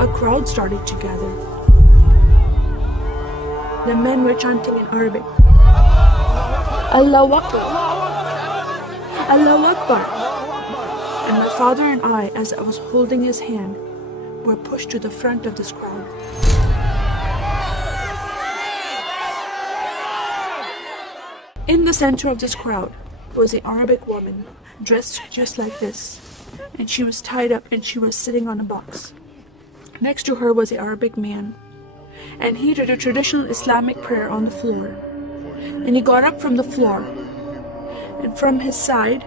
a crowd started to gather. The men were chanting in Arabic, Allahu Akbar, Allahu Akbar. And my father and I, as I was holding his hand, were pushed to the front of this crowd. In the center of this crowd was an Arabic woman, dressed just like this, and she was tied up and she was sitting on a box. Next to her was an Arabic man, and he did a traditional Islamic prayer on the floor. And he got up from the floor, and from his side,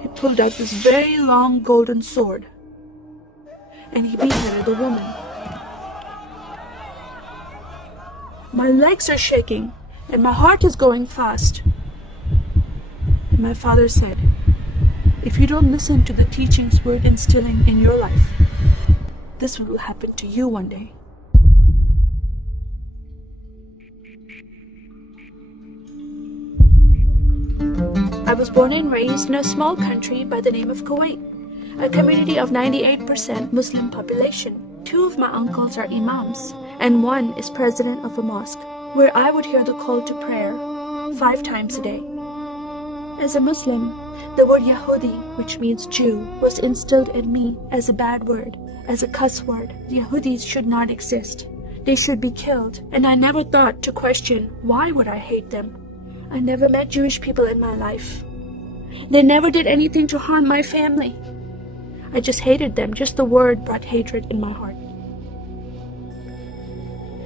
he pulled out this very long golden sword, and he beheaded the woman. My legs are shaking, and my heart is going fast. And my father said, if you don't listen to the teachings we're instilling in your life, this will happen to you one day. I was born and raised in a small country by the name of Kuwait, a community of 98% Muslim population. 2 of my uncles are imams, and 1 is president of a mosque, where I would hear the call to prayer 5 times a day. As a Muslim, the word Yahudi, which means Jew, was instilled in me as a bad word, as a cuss word. Yahudis should not exist. They should be killed. And I never thought to question, why would I hate them? I never met Jewish people in my life. They never did anything to harm my family. I just hated them. Just the word brought hatred in my heart.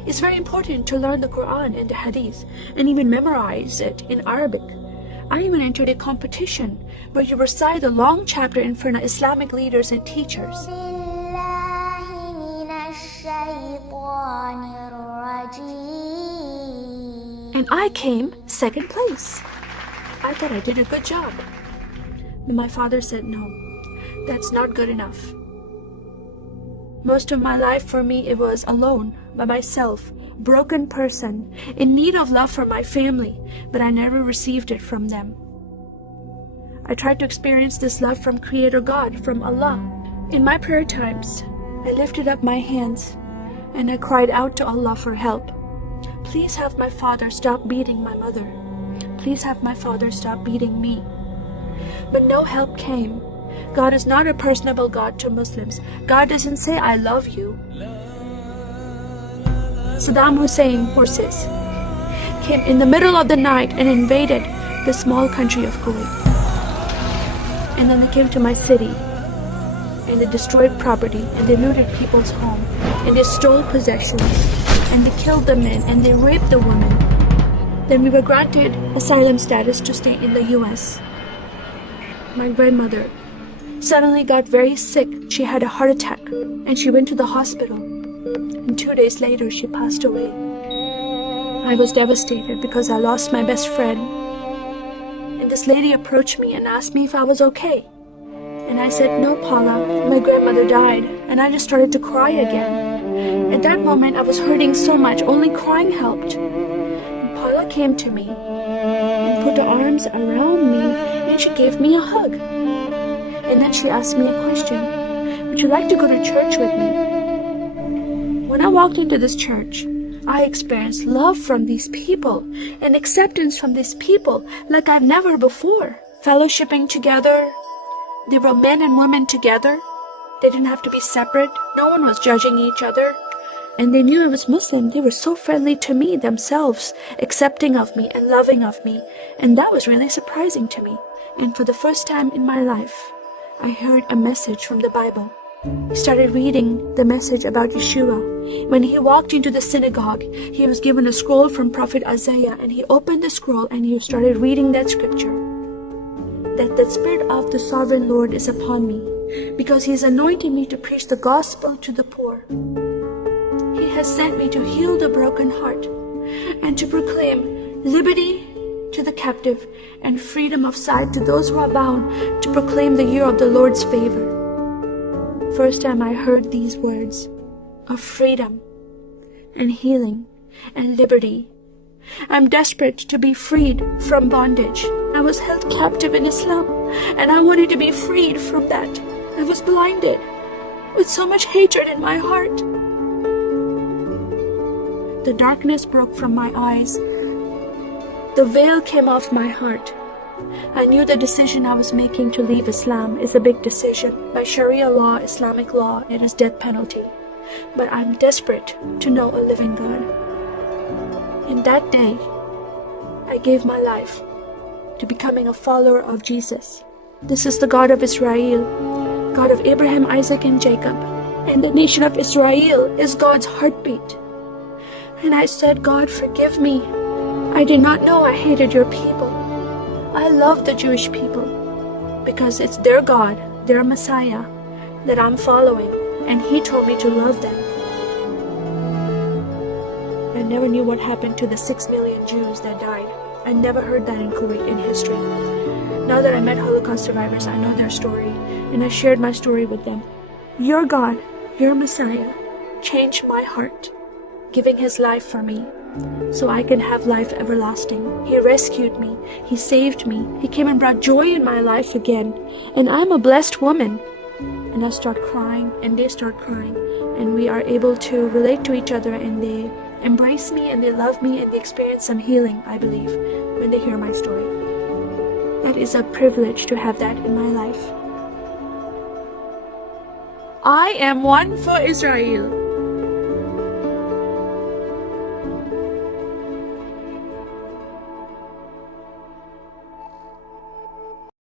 It's very important to learn the Quran and the Hadith and even memorize it in Arabic. I even entered a competition where you recite the long chapter in front of Islamic leaders and teachers. And I came 2nd place. I thought I did a good job. But my father said, no, that's not good enough. Most of my life for me, it was alone, by myself, broken person, in need of love from my family, but I never received it from them. I tried to experience this love from Creator God, from Allah. In my prayer times, I lifted up my hands and I cried out to Allah for help. Please have my father stop beating my mother. Please have my father stop beating me. But no help came. God is not a personable God to Muslims. God doesn't say, I love you. Saddam Hussein forces came in the middle of the night and invaded the small country of Kuwait. And then they came to my city and they destroyed property and they looted people's home and they stole possessions and they killed the men and they raped the women. Then we were granted asylum status to stay in the US. My grandmother suddenly got very sick. She had a heart attack and she went to the hospital. And 2 days later, she passed away. I was devastated because I lost my best friend. And this lady approached me and asked me if I was okay. And I said, no, Paula, my grandmother died. And I just started to cry again. At that moment, I was hurting so much, only crying helped. And Paula came to me and put her arms around me and she gave me a hug. And then she asked me a question. Would you like to go to church with me? When I walked into this church, I experienced love from these people and acceptance from these people like I've never before. Fellowshipping together. They were men and women together. They didn't have to be separate. No one was judging each other. And they knew I was Muslim. They were so friendly to me themselves, accepting of me and loving of me. And that was really surprising to me. And for the first time in my life, I heard a message from the Bible. He started reading the message about Yeshua. When he walked into the synagogue, he was given a scroll from Prophet Isaiah, and he opened the scroll and he started reading that scripture. That the Spirit of the Sovereign Lord is upon me, because he has anointed me to preach the gospel to the poor. He has sent me to heal the broken heart and to proclaim liberty to the captive and freedom of sight to those who are bound, to proclaim the year of the Lord's favor. First time I heard these words of freedom and healing and liberty. I'm desperate to be freed from bondage. I was held captive in Islam and I wanted to be freed from that. I was blinded with so much hatred in my heart. The darkness broke from my eyes. The veil came off my heart. I knew the decision I was making to leave Islam is a big decision. By Sharia law, Islamic law, it is death penalty. But I'm desperate to know a living God. In that day, I gave my life to becoming a follower of Jesus. This is the God of Israel, God of Abraham, Isaac, and Jacob. And the nation of Israel is God's heartbeat. And I said, God, forgive me. I did not know I hated your people. I love the Jewish people because it's their God, their Messiah that I'm following, and He told me to love them. I never knew what happened to the 6 million Jews that died. I never heard that in Kuwait in history. Now that I met Holocaust survivors, I know their story, and I shared my story with them. Your God, your Messiah, changed my heart, giving His life for me, so I can have life everlasting. He rescued me. He saved me. He came and brought joy in my life again. And I'm a blessed woman. And I start crying, and they start crying. And we are able to relate to each other, and they embrace me, and they love me, and they experience some healing, I believe, when they hear my story. That is a privilege to have that in my life. I am one for Israel.